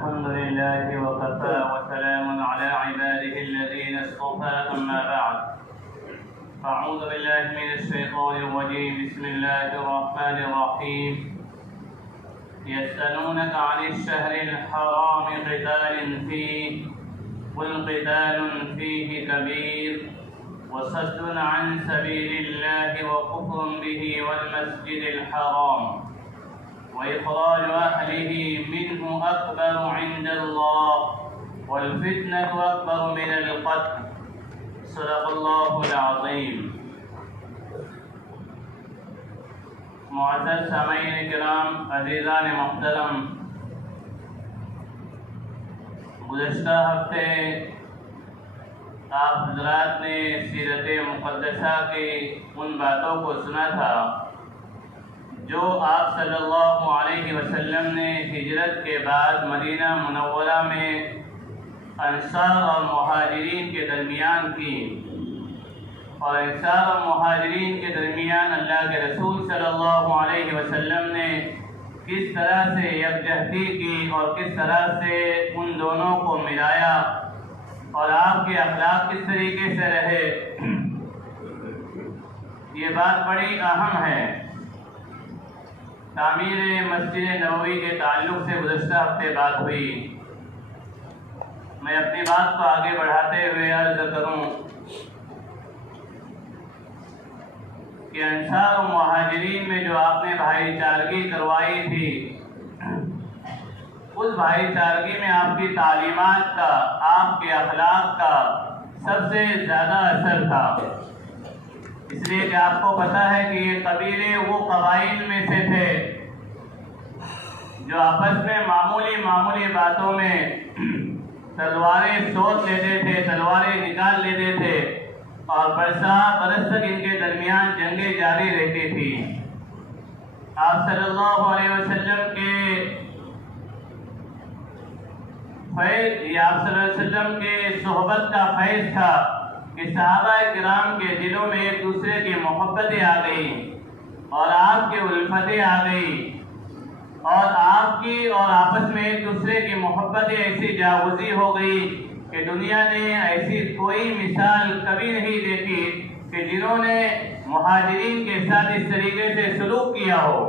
الحمد لله وكفى وسلام على عباده الذين اصطفى أما بعد فأعوذ بالله من الشيطان الرجيم بسم الله الرحمن الرحيم يسألونك عن الشهر الحرام قتال فيه قل قتال فيه كبير وصد عن سبيل الله وكفر به والمسجد الحرام وإخراج أهله منه أكبر عند الله والفتنة أكبر من القتل صدق الله العظيم۔ معزز سامعین کرام، عزیزان محترم، گزشتہ ہفتے آپ حضرات نے سیرت مقدسہ کی ان باتوں کو سنا تھا جو آپ صلی اللہ علیہ وسلم نے ہجرت کے بعد مدینہ منورہ میں انصار اور مہاجرین کے درمیان کی، اور انصار اور مہاجرین کے درمیان اللہ کے رسول صلی اللہ علیہ وسلم نے کس طرح سے یکجہتی کی اور کس طرح سے ان دونوں کو ملایا اور آپ کے اخلاق کس طریقے سے رہے۔ یہ بات بڑی اہم ہے۔ تعمیر مسجد نبوی کے تعلق سے گزشتہ ہفتے بات ہوئی۔ میں اپنی بات کو آگے بڑھاتے ہوئے عرض کروں کہ انصار و مہاجرین میں جو آپ نے بھائی چارگی کروائی تھی، اس بھائی چارگی میں آپ کی تعلیمات کا، آپ کے اخلاق کا سب سے زیادہ اثر تھا، اس لیے کہ آپ کو پتہ ہے کہ یہ قبیلے وہ قبائل میں سے تھے جو آپس میں معمولی باتوں میں تلواریں سوچ لیتے تھے، تلواریں نکال لیتے تھے، اور برس تک ان کے درمیان جنگیں جاری رہتی تھی۔ آپ صلی اللہ علیہ وسلم کے فیض، یہ آپ صلی اللہ علیہ وسلم کے صحبت کا فیض تھا کہ صحابہ کرام کے دلوں میں ایک دوسرے کی محبتیں آ گئیں اور آپ کی الفتیں آ گئیں، اور آپ کی اور آپس میں ایک دوسرے کی محبتیں ایسی جاغوزی ہو گئی کہ دنیا نے ایسی کوئی مثال کبھی نہیں دیکھی کہ جنہوں نے مہاجرین کے ساتھ اس طریقے سے سلوک کیا ہو۔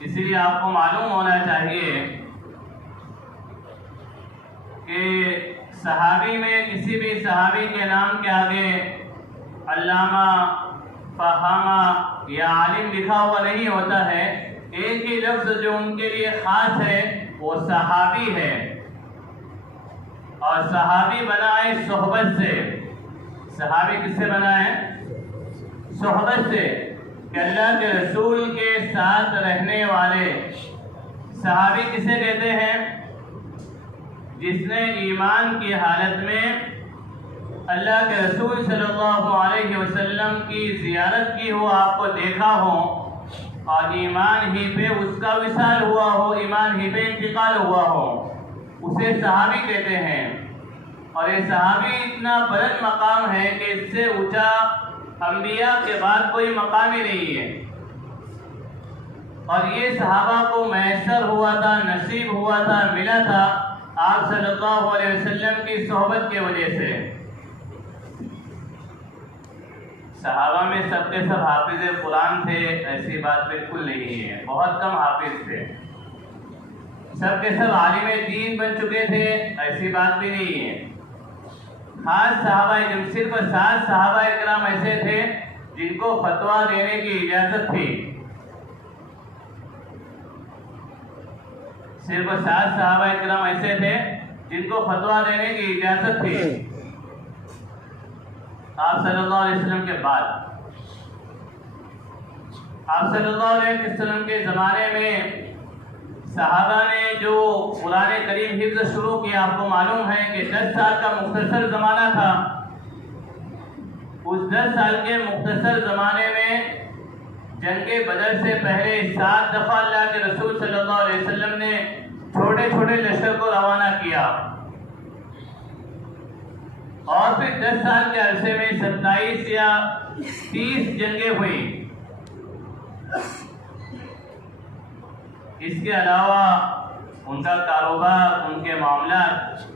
اسی لیے آپ کو معلوم ہونا چاہیے کہ صحابی میں کسی بھی صحابی کے نام کے آگے علامہ، فہامہ یا عالم لکھا ہوا نہیں ہوتا ہے۔ ایک ہی لفظ جو ان کے لیے خاص ہے وہ صحابی ہے، اور صحابی بنا ہے صحبت سے۔ صحابی کس سے بنا ہے؟ صحبت سے، کہ اللہ کے رسول کے ساتھ رہنے والے۔ صحابی کسے کہتے ہیں؟ جس نے ایمان کی حالت میں اللہ کے رسول صلی اللہ علیہ وسلم کی زیارت کی ہو، آپ کو دیکھا ہو، اور ایمان ہی پہ اس کا وصال ہوا ہو، ایمان ہی پہ انتقال ہوا ہو، اسے صحابی کہتے ہیں۔ اور یہ صحابی اتنا بلند مقام ہے کہ اس سے اونچا انبیاء کے بعد کوئی مقام ہی نہیں ہے، اور یہ صحابہ کو میسر ہوا تھا، نصیب ہوا تھا، ملا تھا آپ صلی اللہ علیہ وسلم کی صحبت کی وجہ سے۔ صحابہ میں سب کے سب حافظ قرآن تھے ایسی بات بالکل نہیں ہے، بہت کم حافظ تھے۔ سب کے سب عالم دین بن چکے تھے ایسی بات بھی نہیں ہے۔ خاص صحابہ کرام، صرف 7 صحابہ کرام ایسے تھے جن کو فتویٰ دینے کی اجازت تھی۔ صرف 7 صحابہ کرام ایسے تھے جن کو فتویٰ دینے کی اجازت تھی آپ صلی اللہ علیہ وسلم کے بعد۔ آپ صلی اللہ علیہ وسلم کے زمانے میں صحابہ نے جو قرآن کریم حفظ شروع کیا، آپ کو معلوم ہے کہ 10 سال کا مختصر زمانہ تھا۔ اس 10 سال کے مختصر زمانے میں جنگ بدر سے پہلے 7 دفعہ اللہ کے رسول صلی اللہ علیہ وسلم نے چھوٹے چھوٹے لشکر کو روانہ کیا، اور پھر 10 سال کے عرصے میں 27 یا 30 جنگیں ہوئی۔ اس کے علاوہ ان کا کاروبار، ان کے معاملات.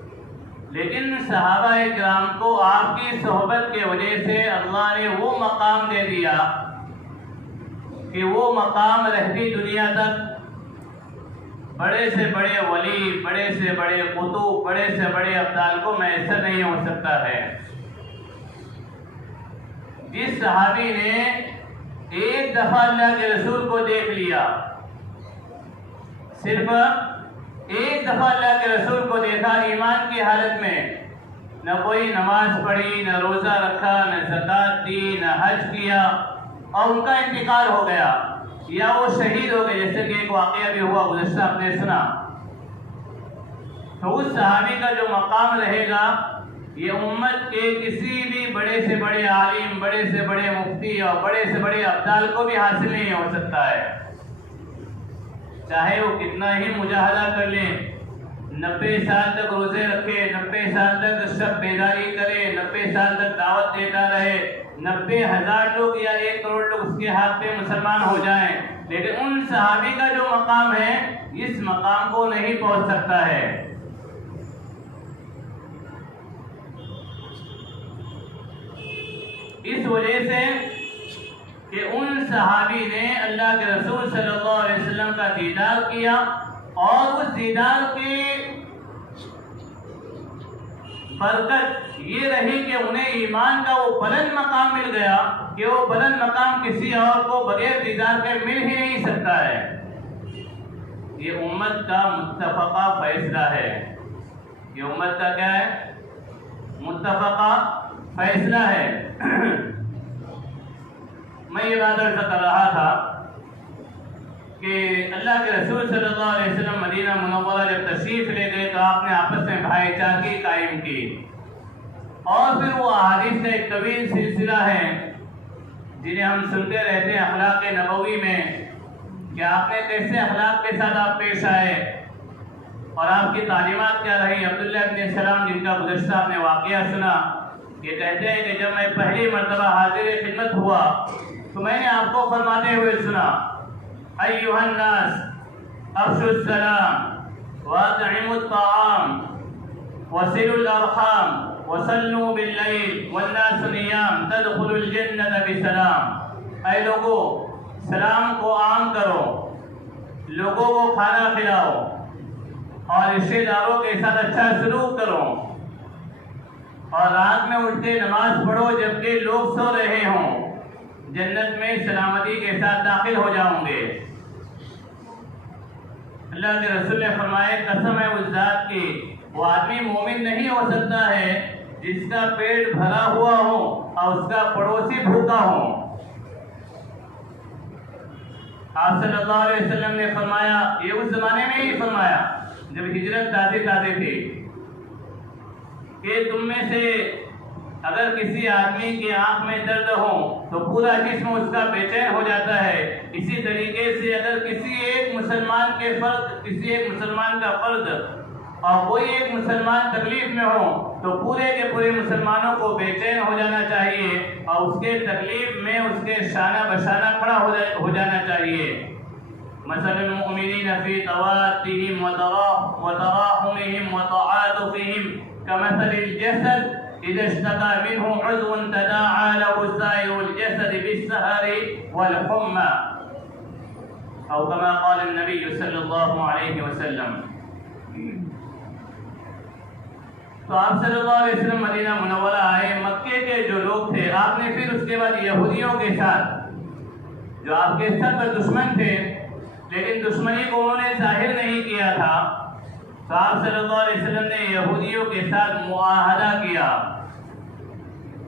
لیکن صحابہ کرام کو آپ کی صحبت کے وجہ سے اللہ نے وہ مقام دے دیا کہ وہ مقام رہتی دنیا تک بڑے سے بڑے ولی، بڑے سے بڑے قطب، بڑے سے بڑے ابدال کو میسر نہیں ہو سکتا ہے. جس صحابی نے ایک دفعہ اللہ کے رسول کو دیکھ لیا، صرف ایک دفعہ اللہ کے رسول کو دیکھا ایمان کی حالت میں، نہ کوئی نماز پڑھی، نہ روزہ رکھا، نہ زکوٰۃ دی، نہ حج کیا، اور ان کا انتقال ہو گیا یا وہ شہید ہو گئے، جیسے کہ ایک واقعہ بھی ہوا گزشتہ آپ نے سنا، تو اس صحابی کا جو مقام رہے گا یہ امت کے کسی بھی بڑے سے بڑے عالم، بڑے سے بڑے مفتی اور بڑے سے بڑے ابدال کو بھی حاصل نہیں ہو سکتا ہے. چاہے وہ کتنا ہی مجاہدہ کر لیں، 90 سال تک روزے رکھے، 90 سال تک شب بیداری کرے، 90 سال تک دعوت دیتا رہے، 90,000 لوگ یا 1 کروڑ لوگ اس کے ہاتھ پہ مسلمان ہو جائیں، لیکن ان صحابی کا جو مقام ہے اس مقام کو نہیں پہنچ سکتا ہے. اس وجہ سے کہ ان صحابی نے اللہ کے رسول صلی اللہ علیہ وسلم کا دیدار کیا، اور اس دیدار کی برکت یہ رہی کہ انہیں ایمان کا وہ بلند مقام مل گیا کہ وہ بلند مقام کسی اور کو بغیر دیدار کے مل ہی نہیں سکتا ہے. یہ امت کا متفقہ فیصلہ ہے. یہ امت کا کیا ہے؟ متفقہ فیصلہ ہے. میں یہ بات عرض کر رہا تھا کہ اللہ کے رسول صلی اللہ علیہ وسلم مدینہ منورہ جب تشریف لے گئے تو آپ نے آپس میں بھائی چارگی قائم کی، اور پھر وہ احادیث کا ایک طویل سلسلہ ہے جنہیں ہم سنتے رہتے ہیں اخلاق نبوی میں، کہ آپ نے کیسے اخلاق کے ساتھ آپ پیش آئے اور آپ کی تعلیمات کیا رہی. عبداللہ ابن سلام جن کا گزشتہ آپ نے واقعہ سنا، یہ کہتے ہیں کہ جب میں پہلی مرتبہ حاضر خدمت ہوا تو میں نے آپ کو فرماتے ہوئے سنا، ایھا الناس افشوا السلام واطعموا الطعام وصلوا الارحام وصلوا باللیل والناس نیام تدخلوا الجنة بسلام. اے لوگوں، سلام کو عام کرو، لوگوں کو کھانا کھلاؤ اور رشتہ داروں کے ساتھ اچھا سلوک کرو، اور رات میں اٹھ کے نماز پڑھو جبکہ لوگ سو رہے ہوں، جنت میں سلامتی کے ساتھ داخل ہو جاؤں گے. اللہ کے رسول نے فرمایا، قسم ہے اس ذات کی، وہ آدمی مومن نہیں ہو سکتا ہے جس کا پیٹ بھرا ہوا ہو اور اس کا پڑوسی بھوکا ہو. آپ صلی اللہ علیہ وسلم نے فرمایا، یہ اس زمانے میں ہی فرمایا جب ہجرت تازی تھی، کہ تم میں سے اگر کسی آدمی کی آنکھ میں درد ہو تو پورا جسم اس کا بے چین ہو جاتا ہے. اسی طریقے سے اگر کسی ایک مسلمان کا فرد اور کوئی ایک مسلمان تکلیف میں ہو تو پورے کے پورے مسلمانوں کو بے چین ہو جانا چاہیے اور اس کے تکلیف میں اس کے شانہ بشانہ کھڑا ہو جانا چاہیے. مثل المؤمنین فی توادهم وتراحمهم وتعاطفهم كمثل الجسد إذا اشتكى منه عضو تداعى له سائر الجسد بالسهر والحمى أو كما قال النبي صلی اللہ علیہ وسلم. تو آپ صلی اللہ علیہ وسلم مدینہ منورہ آئے. مکے کے جو لوگ تھے، آپ نے پھر اس کے بعد یہودیوں کے ساتھ، جو آپ کے سب دشمن تھے لیکن دشمنی کو انہوں نے ظاہر نہیں کیا تھا، تو آپ صلی اللہ علیہ وسلم نے یہودیوں کے ساتھ معاہدہ کیا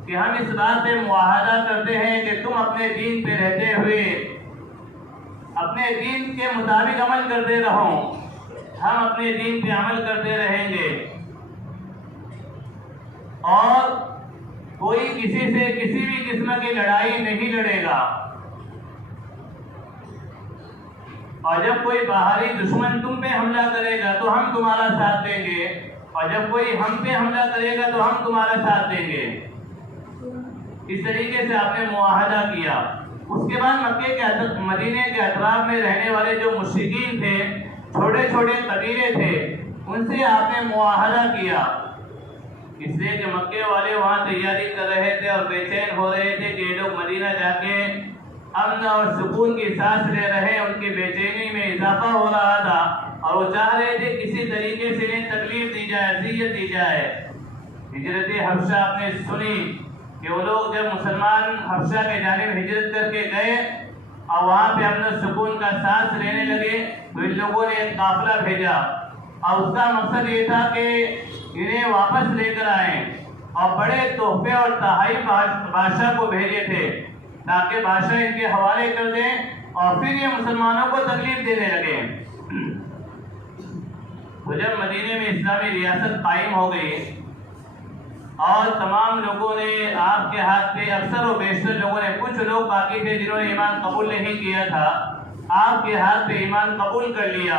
کہ ہم اس بات پہ معاہدہ کرتے ہیں کہ تم اپنے دین پہ رہتے ہوئے اپنے دین کے مطابق عمل کرتے رہو، ہم اپنے دین پہ عمل کرتے رہیں گے، اور کوئی کسی سے کسی بھی قسم کی لڑائی نہیں لڑے گا، اور جب کوئی باہری دشمن تم پہ حملہ کرے گا تو ہم تمہارا ساتھ دیں گے، اور جب کوئی ہم پہ حملہ کرے گا تو ہم تمہارا ساتھ دیں گے. اس طریقے سے آپ نے معاہدہ کیا. اس کے بعد مدینے کے اطراف میں رہنے والے جو مشرکین تھے، چھوٹے چھوٹے قبیلے تھے، ان سے آپ نے معاہدہ کیا، اس لیے کہ مکے والے وہاں تیاری کر رہے تھے اور بے چین ہو رہے تھے کہ یہ لوگ مدینہ جا کے امن اور سکون کی سانس لے رہے، ان کی بے چینی میں اضافہ ہو رہا تھا اور وہ چاہ رہے تھے کسی طریقے سے انہیں تکلیف دی جائے، اذیت دی جائے۔ ہجرت حبشہ آپ نے سنی کہ وہ لوگ جب مسلمان حبشہ کے جانب ہجرت کر کے گئے اور وہاں پہ امن و سکون کا سانس لینے لگے تو ان لوگوں نے ایک قافلہ بھیجا اور اس کا مقصد یہ تھا کہ انہیں واپس لے کر آئیں، اور بڑے تحفے اور تحائف بادشاہ کو بھیجے تھے تاکہ بادشاہ ان کے حوالے کر دیں اور پھر یہ مسلمانوں کو تکلیف دینے لگے۔ تو جب مدینے میں اسلامی ریاست قائم ہو گئی اور تمام لوگوں نے آپ کے ہاتھ پہ، اکثر و بیشتر لوگوں نے، کچھ لوگ باقی تھے جنہوں نے ایمان قبول نہیں کیا تھا، آپ کے ہاتھ پہ ایمان قبول کر لیا،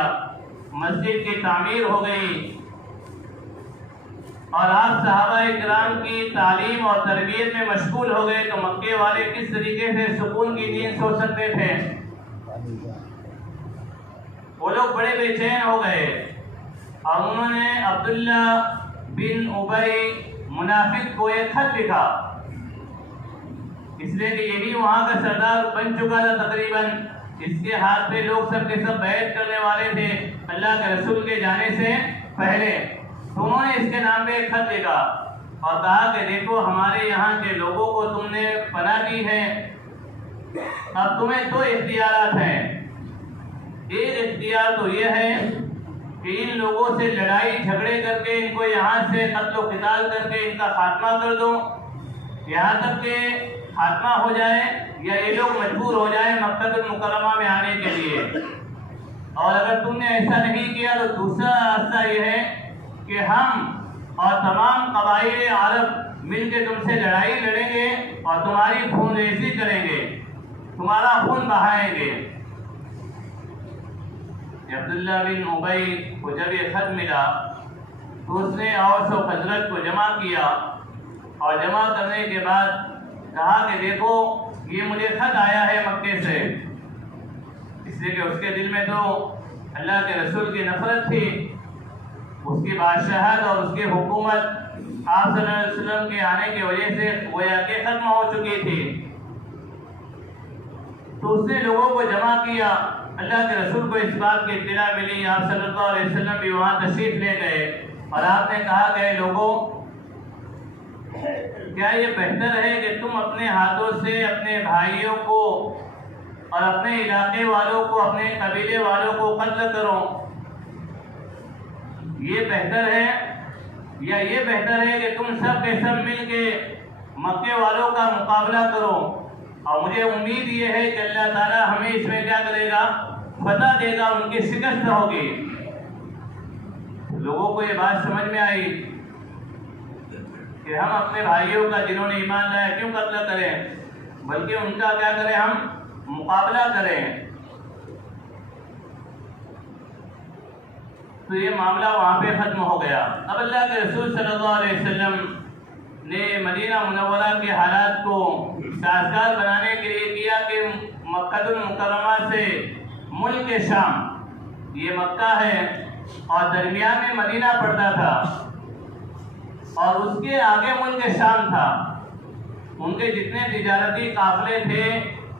مسجد کی تعمیر ہو گئی اور آپ صحابہ اکرام کی تعلیم اور تربیت میں مشغول ہو گئے، تو مکے والے کس طریقے سے سکون کی نیند سو سکتے تھے؟ وہ لوگ بڑے بے چین ہو گئے اور انہوں نے عبداللہ بن ابی منافق کو ایک خط لکھا، اس لیے کہ یہی وہاں کا سردار بن چکا تھا تقریباً، اس کے ہاتھ پہ لوگ سب کے سب بیعت کرنے والے تھے اللہ کے رسول کے جانے سے پہلے۔ تو انہوں نے اس کے نام پہ ایک خط لکھا اور کہا کہ دیکھو ہمارے یہاں کے لوگوں کو تم نے پناہ دی ہے، اب تمہیں دو اختیارات ہیں۔ ایک اختیار تو یہ ہے کہ ان لوگوں سے لڑائی جھگڑے کر کے ان کو یہاں سے قتل و قتال کر کے ان کا خاتمہ کر دو، یہاں تک کہ خاتمہ ہو جائے یا یہ لوگ مجبور ہو جائیں مکہ المکرمہ میں آنے کے لیے، اور اگر تم نے ایسا نہیں کیا تو دوسرا راستہ یہ ہے کہ ہم اور تمام قبائل عرب مل کے تم سے لڑائی لڑیں گے اور تمہاری خون ریزی کریں گے، تمہارا خون بہائیں گے۔ عبداللہ بن ابی کو جب یہ خط ملا تو اس نے اوس و خزرج کو جمع کیا اور جمع کرنے کے بعد کہا کہ دیکھو یہ مجھے خط آیا ہے مکے سے، اس لیے کہ اس کے دل میں تو اللہ کے رسول کی نفرت تھی، اس کی بادشاہت اور اس کی حکومت آپ صلی اللہ علیہ وسلم کے آنے کی وجہ سے گویا کہ ختم ہو چکی تھی۔ تو اس نے لوگوں کو جمع کیا، اللہ کے رسول کو اس بات کی اطلاع ملی، آپ صلی اللہ علیہ وسلم بھی وہاں تشریف لے گئے اور آپ نے کہا کہ لوگوں کیا یہ بہتر ہے کہ تم اپنے ہاتھوں سے اپنے بھائیوں کو اور اپنے علاقے والوں کو، اپنے قبیلے والوں کو قتل کرو، یہ بہتر ہے، یا یہ بہتر ہے کہ تم سب کے سب مل کے مکے والوں کا مقابلہ کرو؟ اور مجھے امید یہ ہے کہ اللہ تعالیٰ ہمیں اس میں کیا کرے گا، فتح دے گا، ان کی شکست ہوگی۔ لوگوں کو یہ بات سمجھ میں آئی کہ ہم اپنے بھائیوں کا جنہوں نے ایمان لایا کیوں قتل کریں، بلکہ ان کا کیا کریں، ہم مقابلہ کریں۔ تو یہ معاملہ وہاں پہ ختم ہو گیا۔ اب اللہ کے رسول صلی اللہ علیہ وسلم نے مدینہ منورہ کے حالات کو سازگار بنانے کے لیے کیا کہ مکہ المکرمہ سے ملک شام، یہ مکہ ہے اور درمیان میں مدینہ پڑتا تھا اور اس کے آگے ملک شام تھا، ان کے جتنے تجارتی قافلے تھے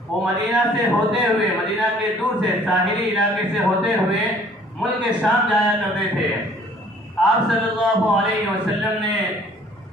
وہ مدینہ سے ہوتے ہوئے، مدینہ کے دور سے ساحلی علاقے سے ہوتے ہوئے ملک شام جایا کرتے تھے۔ آپ صلی اللہ علیہ وسلم نے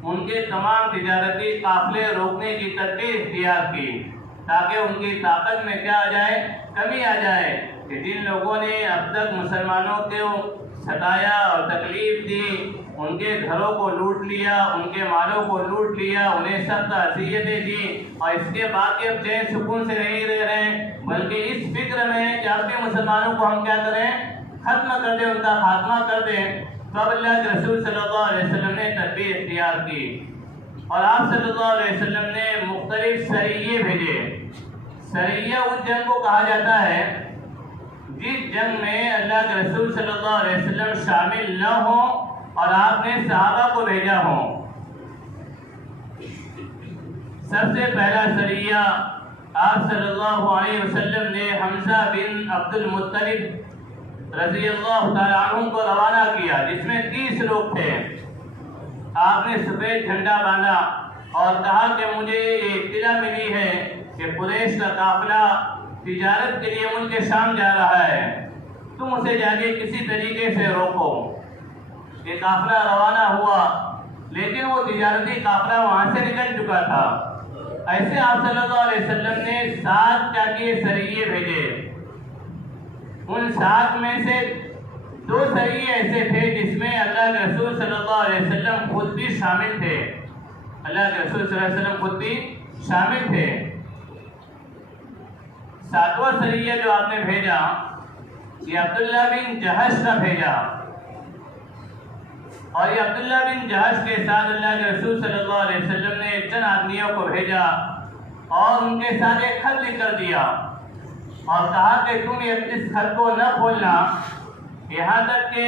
ان کے تمام تجارتی قافلے روکنے کی تدبیر اختیار کی تاکہ ان کی طاقت میں کیا آ جائے، کمی آ جائے، کہ جن لوگوں نے اب تک مسلمانوں کو ستایا اور تکلیف دی، ان کے گھروں کو لوٹ لیا، ان کے مالوں کو لوٹ لیا، انہیں سخت اذیتیں دی، اور اس کے بعد اب چین سکون سے نہیں رہ رہے، بلکہ اس فکر میں ہے کہ اپنے مسلمانوں کو ہم کیا کریں، ختم کر دیں، ان کا خاتمہ کر دیں۔ تو اب اللہ کے رسول صلی اللہ علیہ وسلم نے تدبیر اختیار کی اور آپ صلی اللہ علیہ وسلم نے مختلف سریے بھیجے۔ سریہ اس جنگ کو کہا جاتا ہے جس جنگ میں اللہ کے رسول صلی اللہ علیہ وسلم شامل نہ ہوں اور آپ نے صحابہ کو بھیجا ہو۔ سب سے پہلا سریہ آپ صلی اللہ علیہ وسلم نے حمزہ بن عبد المطلب رضی اللہ تعالیٰ عنہ کو روانہ کیا، جس میں 30 لوگ تھے۔ آپ نے سفید جھنڈا باندھا اور کہا کہ مجھے یہ اطلاع ملی ہے کہ قریش کا قافلہ تجارت کے لیے ملک شام جا رہا ہے، تم اسے جا کے کسی طریقے سے روکو۔ یہ قافلہ روانہ ہوا، لیکن وہ تجارتی قافلہ وہاں سے نکل چکا تھا۔ ایسے آپ صلی اللہ علیہ وسلم نے 7 کیا کیے سریے بھیجے۔ ان 7 میں سے 2 سریے ایسے تھے جس میں اللہ کے رسول صلی اللہ علیہ وسلم خود بھی شامل تھے۔ اللہ کے رسول صلی اللہ علیہ وسلم خود بھی شامل تھے۔ 7واں سریہ جو آپ نے بھیجا، یہ عبداللہ بن جہش کا بھیجا، اور یہ عبداللہ بن جہش کے ساتھ اللہ کے رسول صلی اللہ علیہ وسلم نے چند آدمیوں کو بھیجا اور ان کے ساتھ ایک خط لکھ کر دیا اور کہا کہ تم اس خط کو نہ کھولنا یہاں تک کہ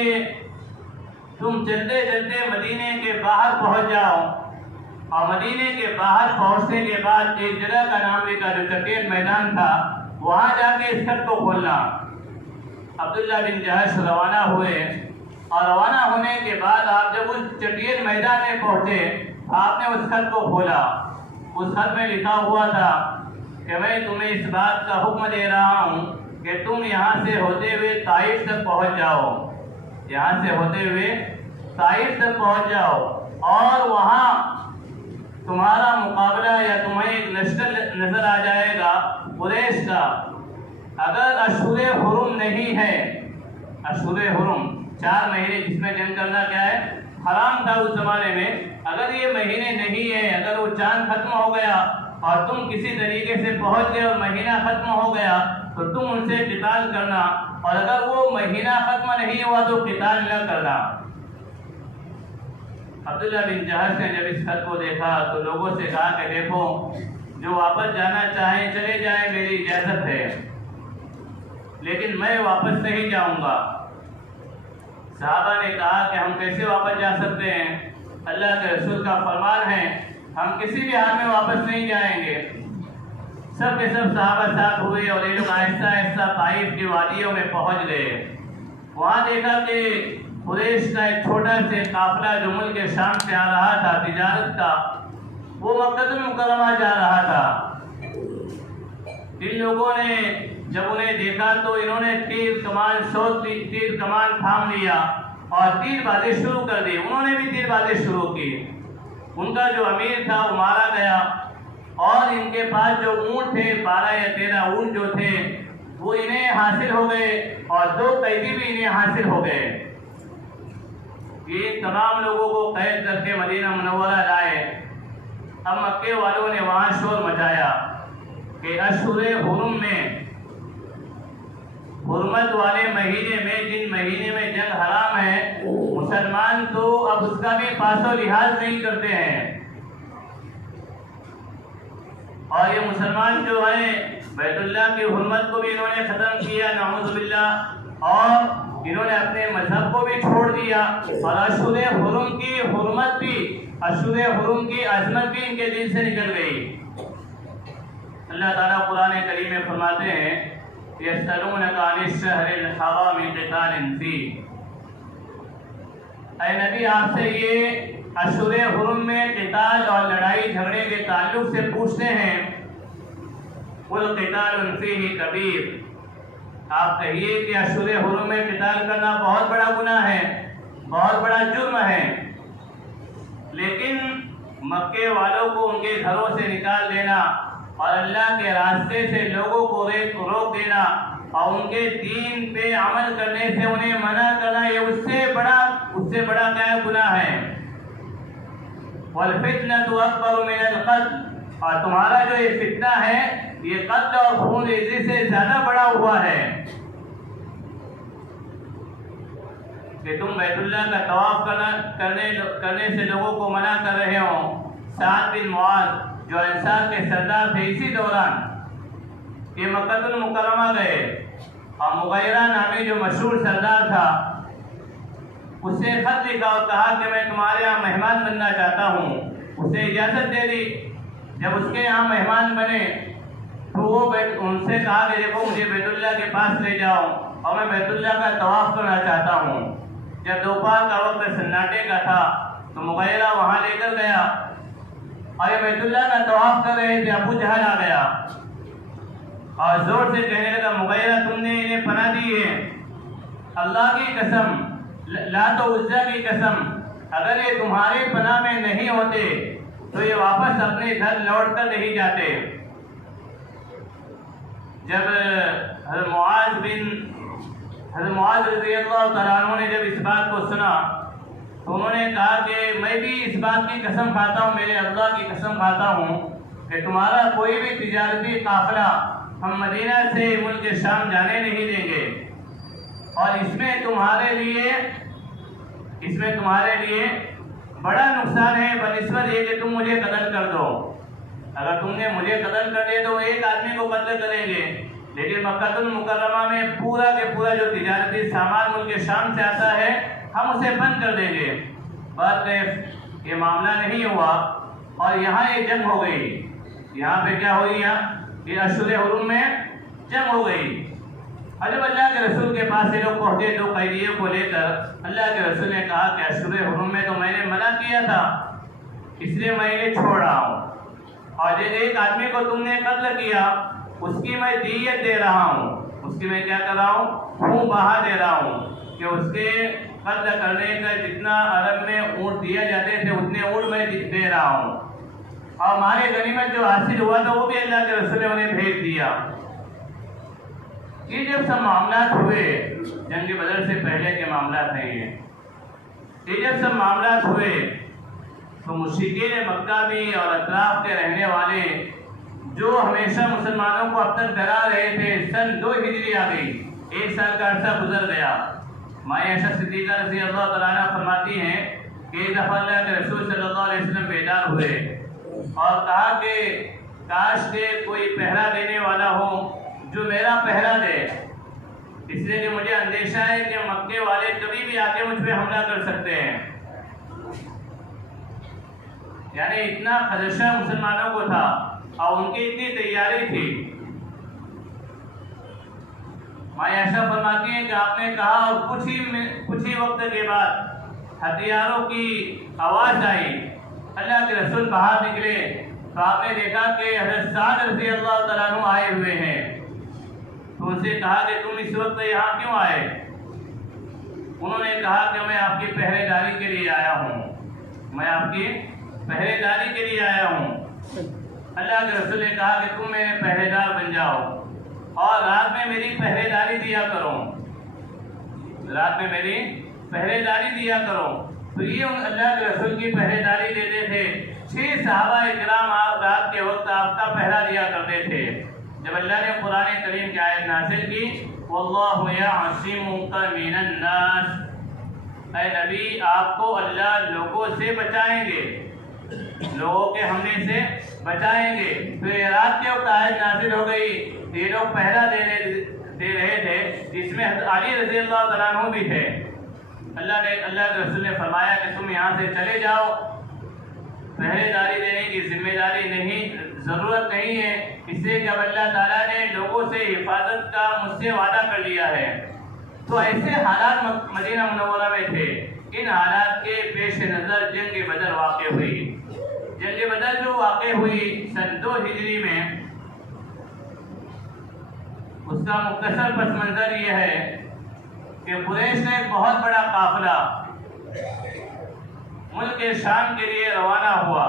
تم چلتے چلتے مدینے کے باہر پہنچ جاؤ، اور مدینے کے باہر پہنچنے کے بعد ایک جگہ کا نام لے کر جو چٹیل میدان تھا وہاں جا کے اس خط کو کھولنا۔ عبداللہ بن جہش روانہ ہوئے، اور روانہ ہونے کے بعد آپ جب اس چٹیل میدان میں پہنچے، آپ نے اس خط کو کھولا۔ اس خط میں لکھا ہوا تھا کہ میں تمہیں اس بات کا حکم دے رہا ہوں کہ تم یہاں سے ہوتے ہوئے طائف تک پہنچ جاؤ، یہاں سے ہوتے ہوئے طائف تک پہنچ جاؤ، اور وہاں تمہارا مقابلہ یا تمہیں ایک لشکر نظر آ جائے گا قریش کا۔ اگر اشہر حرم نہیں ہے، اشہر حرم 4 مہینے جس میں جنگ کرنا کیا ہے حرام تھا اس زمانے میں، اگر یہ مہینے نہیں ہے، اگر وہ چاند ختم ہو گیا اور تم کسی طریقے سے پہنچ گئے اور مہینہ ختم ہو گیا تو تم ان سے قتال کرنا، اور اگر وہ مہینہ ختم نہیں ہوا تو قتال نہ کرنا۔ عبداللہ بن جہش نے جب اس خط کو دیکھا تو لوگوں سے کہا کہ دیکھو، جو واپس جانا چاہیں چلے جائیں، میری اجازت ہے، لیکن میں واپس نہیں جاؤں گا۔ صحابہ نے کہا کہ ہم کیسے واپس جا سکتے ہیں؟ اللہ کے رسول کا فرمان ہے ہم کسی بھی حال میں واپس نہیں جائیں گے۔ سب کے سب صحابہ ساتھ ہوئے اور یہ لوگ آہستہ آہستہ طائف کی وادیوں میں پہنچ گئے۔ وہاں دیکھا کہ قریش کا ایک چھوٹا سے قافلہ جو ملک شام سے آ رہا تھا تجارت کا، وہ مکہ المکرمہ جا رہا تھا۔ ان لوگوں نے جب انہیں دیکھا تو انہوں نے تیر کمان تھام لیا اور تیر بازی شروع کر دی۔ انہوں نے بھی تیر بازی شروع کی۔ ان کا جو امیر تھا وہ مارا گیا، اور ان کے پاس جو اونٹ تھے 12 یا 13 اونٹ جو تھے وہ انہیں حاصل ہو گئے، اور 2 قیدی بھی انہیں حاصل ہو گئے۔ یہ تمام لوگوں کو قید کر کے مدینہ منورہ لائے۔ اب مکے والوں نے وہاں شور مچایا کہ اشہر حرم میں، حرمت والے مہینے میں، جن مہینے میں جنگ حرام ہے، مسلمان تو اب اس کا بھی پاس و لحاظ نہیں کرتے ہیں، اور یہ مسلمان جو ہیں بیت اللہ کی حرمت کو بھی انہوں نے ختم کیا، نعوذ باللہ، اور انہوں نے اپنے مذہب کو بھی چھوڑ دیا، اور اشہر حرم کی حرمت بھی، اشہر حرم کی عظمت بھی ان کے دل سے نکل گئی۔ اللہ تعالیٰ قرآن کریم میں فرماتے ہیں يَسْأَلُونَكَ عَنِ الشَّهْرِ الْحَرَامِ قِتَالٍ فِيهِ، اے نبی آپ سے یہ اشہر حرم میں قتال اور لڑائی جھگڑے کے تعلق سے پوچھتے ہیں۔ قُلْ قِتَالٌ فِيهِ كَبِيرٌ، آپ کہیے کہ اشہر حرم میں قتال کرنا بہت بڑا گناہ ہے، بہت بڑا جرم ہے، لیکن مکے والوں کو ان کے گھروں سے نکال دینا اور اللہ کے راستے سے لوگوں کو روک دینا اور ان کے دین پہ عمل کرنے سے انہیں منع کرنا، یہ اس سے بڑا کیا گناہ ہے۔ وَالْفِتْنَةُ أَكْبَرُ مِنَ الْقَتْلِ، اور تمہارا جو یہ فتنہ ہے یہ قتل اور خون ریزی سے زیادہ بڑا ہوا ہے کہ تم بیت اللہ کا طواف کرنے سے لوگوں کو منع کر رہے ہو۔ سعد بن معاذ جو انصار کے سردار تھے، اسی دوران یہ مکہ المکرمہ گئے، اور مغیرہ نامی جو مشہور سردار تھا اس سے خط لکھا اور کہا کہ میں تمہارے یہاں مہمان بننا چاہتا ہوں، اسے اجازت دے دی۔ جب اس کے یہاں مہمان بنے تو وہ ان سے کہا کہ دیکھو مجھے بیت اللہ کے پاس لے جاؤ اور میں بیت اللہ کا طواف کرنا چاہتا ہوں۔ جب دوپہر کا وقت سناٹے کا تھا تو مغیرہ وہاں لے کر گیا اور یہ بیت اللہ کا طواف کر رہے تھے، ابو جہل آ گیا اور زور سے کہنے لگا مغیرہ تم نے انہیں پناہ دی ہے، اللہ کی قسم، لات و عزا کی قسم، اگر یہ تمہارے پناہ میں نہیں ہوتے تو یہ واپس اپنے گھر لوٹ کر نہیں جاتے۔ جب حضرت معاذ رضی اللہ تعالیٰ عنہ نے جب اس بات کو سنا تو انہوں نے کہا کہ میں بھی اس بات کی قسم کھاتا ہوں، میرے اللہ کی قسم کھاتا ہوں کہ تمہارا کوئی بھی تجارتی قافلہ ہم مدینہ سے ملک شام جانے نہیں دیں گے، اور اس میں تمہارے لیے بڑا نقصان ہے بنسبت یہ کہ تم مجھے قتل کر دو۔ اگر تم نے مجھے قتل کر دیا تو ایک آدمی کو قتل کریں گے، لیکن مکہ المکرمہ میں پورا کے پورا جو تجارتی سامان ملک شام سے آتا ہے ہم اسے بند کر دیں گے۔ بات یہ معاملہ نہیں ہوا اور یہاں یہ جنگ ہو گئی۔ یہاں پہ کیا ہوئی؟ یہ اشہر حرم میں جنگ ہو گئی۔ اور جب اللہ کے رسول کے پاس یہ لوگ پہنچے دو قیدیوں کو لے کر، اللہ کے رسول نے کہا کہ اشہر حرم میں تو میں نے منع کیا تھا، اس لیے میں انہیں چھوڑ رہا ہوں، اور ایک آدمی کو تم نے قتل کیا اس کی میں دیت دے رہا ہوں، اس کی میں کیا کر رہا ہوں؟ خون بہا دے رہا ہوں کہ اس کے قتل کرنے کا جتنا عرب میں اونٹ دیا جاتے تھے اتنے اونٹ میں دے رہا ہوں، اور ہمارے غنیمت جو حاصل ہوا تھا وہ بھی اللہ کے رسول نے انہیں بھیج دیا۔ یہ جب سب معاملات ہوئے، جنگ بدر سے پہلے کے معاملات ہیں یہ جب سب معاملات ہوئے تو مشرکین مکہ بھی اور اطراف کے رہنے والے جو ہمیشہ مسلمانوں کو اب تک ڈرا رہے تھے، سن 2 ہجری آ گئی، 1 سال کا عرصہ گزر گیا۔ مائیں عائشہ صدیقہ رضی اللہ تعالیٰ عنہ فرماتی ہیں کہ ایک دفعہ اللہ کے رسول صلی اللہ علیہ وسلم بیدار ہوئے اور کہا کہ کاش کہ کوئی پہرا دینے والا ہو جو میرا پہرا دے، اس لیے کہ مجھے اندیشہ ہے کہ مکے والے کبھی بھی آ کے مجھ پہ حملہ کر سکتے ہیں۔ یعنی اتنا خدشہ مسلمانوں کو تھا اور ان کی اتنی تیاری تھی۔ مائیں عائشہ فرماتی ہیں کہ آپ نے کہا اور کچھ ہی وقت کے بعد ہتھیاروں کی آواز آئی، اللہ کے رسول باہر نکلے تو آپ نے دیکھا کہ حضرت سعد رضی اللہ تعالیٰ عنہ آئے ہوئے ہیں، تو ان سے کہا کہ تم اس وقت یہاں کیوں آئے؟ انہوں نے کہا کہ میں آپ کی پہرے داری کے لیے آیا ہوں، میں آپ کی پہرے داری کے لیے آیا ہوں۔ اللہ کے رسول نے کہا کہ تم میرے پہرے دار بن جاؤ اور رات میں میری پہرے داری دیا کرو، رات میں میری پہرے داری دیا کرو۔ تو یہ اللہ کے رسول کی پہرے داری دیتے تھے۔ 6 صحابہ کرام رات کے وقت آپ کا پہرا دیا کرتے تھے۔ جب اللہ نے قرآن کریم کی آیت نازل کی واللہ یعصمک من الناس، اے نبی آپ کو اللہ لوگوں سے بچائیں گے، لوگوں کے حملے سے بچائیں گے۔ تو یہ رات کے وقت آیت نازل ہو گئی، یہ لوگ پہرا دے رہے تھے جس میں علی رضی اللہ تعالیٰ عنہ بھی تھے۔ اللہ کے رسول نے فرمایا کہ تم یہاں سے چلے جاؤ، پہرے داری دینے کی ذمہ داری ضرورت نہیں ہے، اس لیے جب اللہ تعالیٰ نے لوگوں سے حفاظت کا مجھ سے وعدہ کر لیا ہے۔ تو ایسے حالات مدینہ منورہ میں تھے، ان حالات کے پیش نظر جنگ بدر واقع ہوئی۔ جنگ بدر جو واقع ہوئی سن 2 ہجری میں، اس کا مختصر پس منظر یہ ہے کہ قریش کا ایک بہت بڑا قافلہ ملک شام کے لیے روانہ ہوا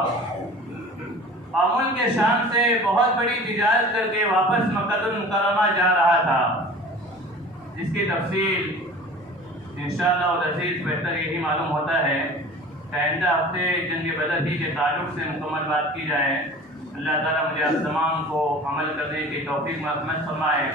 اور ملک شام سے بہت بڑی تجارت کر کے واپس مکہ المکرمہ جا رہا تھا، جس کی تفصیل انشاءاللہ العزیز بہتر یہی معلوم ہوتا ہے کہ آئندہ ہفتے جنگ بدر ہی کے تعلق سے مکمل بات کی جائے۔ اللہ تعالیٰ مجھے آپ تمام کو عمل کرنے کی توفیق مرحمت فرمائے۔